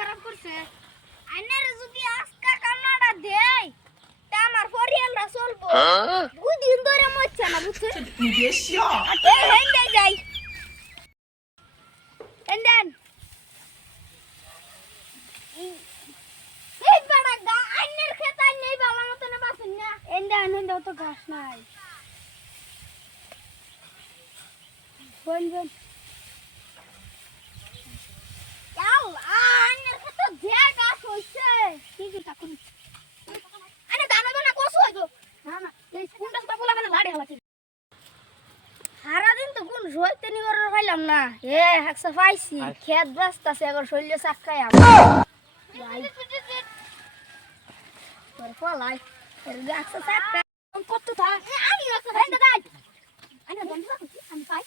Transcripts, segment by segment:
খারাপ করছে আইনার যদি আজকা কান্নাটা দেই তা আমার পরিয়ালরা চলবো দুই দিন ধরে মরছে না বুঝছিস হেন্ডে যাই হেন্ডেন এই বড় গা আইনের খেত আইনেই ভালো মতন বাসেন না হেন্ডেন হেন্ডে তো ঘাস নাই বল বল যাও আইনের খেত যে গাছ হইছে কি কি কাকুন আরে দানা না কোস হইতো না না এই কোনটা তো বলা মানে লাড়ি হালাতে সারা দিন তো কোন রইতে নি করে খাইলাম না এ হাকসা পাইছি খেত বাস্তাছে আগর শরীরে চাক্কাই আমার তোর ফলাই এর গাছটা চাক্কা কত তা আমি রাখা ভাই দাদা আরে বন্ধ করছি আমি পাই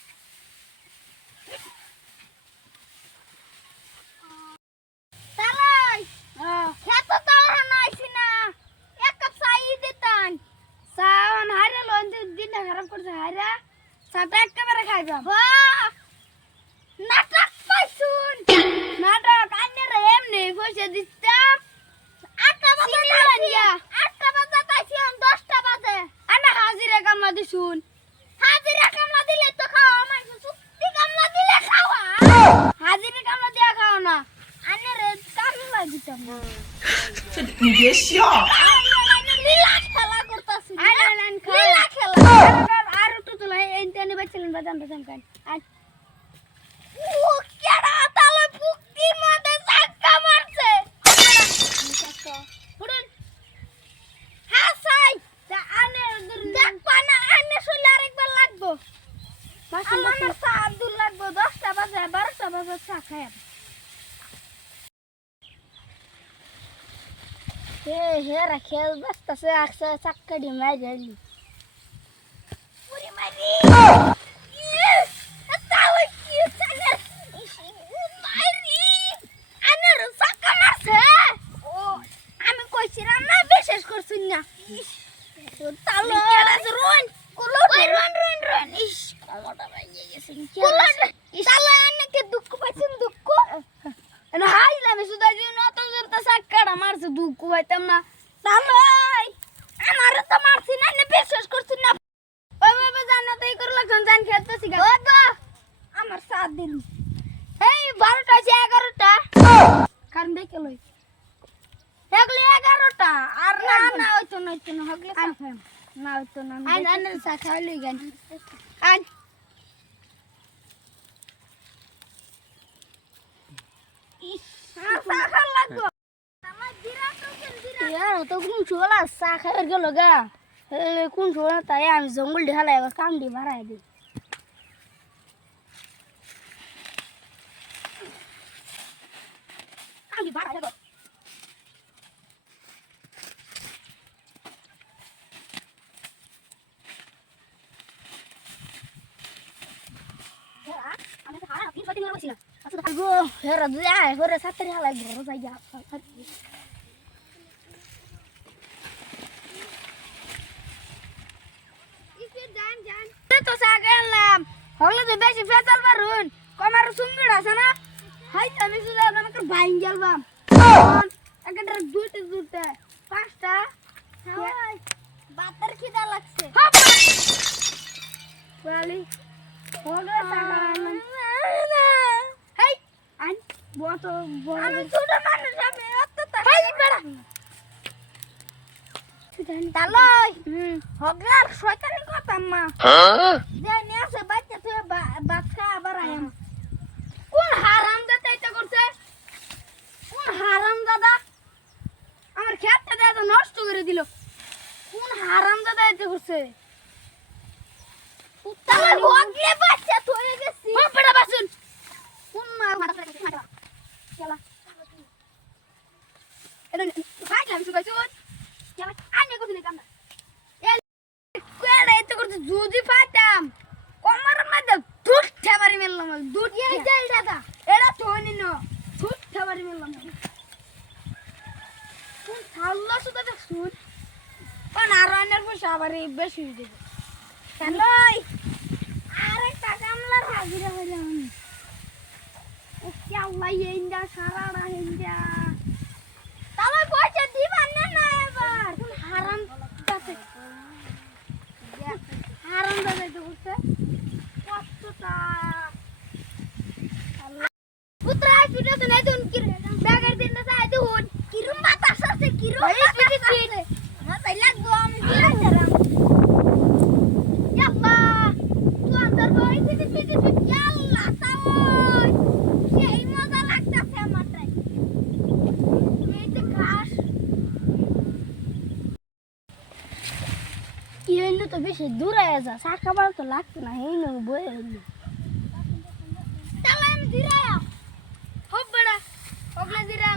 তালাই খেত তো নাইছি না এক কাপ চা দিতান চা হারে লোন দিন খারাপ করছে হারা চাটা একেবারে খাইবা বাহ নাটক পাইছুন নাটক আন্নের এমনি পয়সা দিতাম 8টা বাজে তাইছিয়া 8টা বাজে তাইছি 10টা বাজে আনা হাজিরা কামলা দিছুন হাজিরা কামলা দিলে তো খাওয়া আমার চুক্তি কামলা দিলে খাওয়া হাজিরা কামলা দিয়া খাও না আন্নের কামলা দিতাম你别笑。 লীলা খেলা করতাছি লীলা খেলা আর একটু তুলা এনতেনে বাচ্চালেন বাজান বাজান কান আর ও কেডা তালে পুক্তির মধ্যে চাক্কা মারছে ফুড়ন হাসাই তা আনে দেখ পানা আনে শুলে আরেকবার লাগবো আমার চা আব্দুল লাগবো 10টা বাজে 12টা বাজে চা খায় হে রাখেল বাস্তাছে আকসা চাক্কা দি মারি পুরি মারি তাও কি চালে মারি আনার চাক্কা মারছে ও আমি কইছিলাম না বিশেষ করছিস না তালো কেডা রন কুলো রন ইস কমটা বাইয়ে গেছে কুলো তালো আনকে দুঃখ পাইছেন দুঃখ না হাইলাম সুদা দিন অত জোরটা চাক্কাটা মারছে দুঃখ হইতাম না তালাই আমার তো মারছি না নে বিশ্বাস করছিস না ওই বাবা জানা তো এই করে লাগন জান খেলতেছি গা ও গো আমার সাথ দিল এই 12টা 11টা কারণ দেখে লই দেখলি 11টা আর না না হইতো না হগলে সাফাম না হইতো না আন চা খাই লই গান আন তো কোন ছোলা চা খাই গেল গা কোন ছোলা তাই আমি জঙ্গল ঢালাই এবার কাম দি বাড়াই দি আমি বাড়াই দেব আমি তো খারাপ দিন পাতি মারবছিলাম আচ্ছা গো হেরা দুই আয় হেরা সাতরি হালাই ঘর যাই যা তো সাগেলাম হলে তো বেশি ফেসাল বারুন কমার সুঙ্গড় আছে না হাই আমি সুদা আমাকে বাইন গেলবাম একটা দুইটা পাঁচটা হাই বাতার খিদা লাগছে বলি হলে সাগান হাই আন বত আমি ছোট মানুষ আমি অতটা হাই বেড়া তালই হগলার শয়তানি কথা মা যে নিয়াছে বাচ্চা তুই বাচ্চা আবার আয়াম কোন হারাম দাদা এটা করছে কোন হারাম দাদা আমার খেতটা দাদা নষ্ট করে দিল কোন হারাম দাদা এটা করছে তালই হগলে বাচ্চা তুই গেছি ও বড় বাসুন কোন মাথা মাথা চলা এটা ভাই আমি সুগাইছুন আনে কত কাম না এত করতে যদি পাইতাম কমার মধ্যে দুধ ঠেবারি মেললাম দুধ এই যাই দাদা এটা তো হইনি না দুধ ঠেবারি মেললাম কোন ছাল্লা সুদা দেখছুন কোন আর আনার পয়সা আবার বেশি দেবে তালই আরে টাকা আমলার হাজিরা হইলাম ও কি আল্লাহ ইন্দা সারারা ইন্দা তাহলে পয়সা দিবেন না এবার হারাম কাছে হারাম দাদা তো করতে কষ্টটা পুত্রা ভিডিও তো নাই দুন কি ব্যাগের দিন না তাই দুন কিরম বাতাস আছে কিরম বাতাস আছে না তাই লাগবো আমি দিলাম ইয়াল্লা তুই আন্দর বই দিদি ইয়াল্লা তাই সেই মজা লাগতাছে আমার তাই এই যে ঘাস কি হইলো তো বেশি দূর আয়া যা চা খাবার তো লাগতো না এই নো বই হইলো তাহলে আমি দিরায়া হোক বড়া হোক না দিরা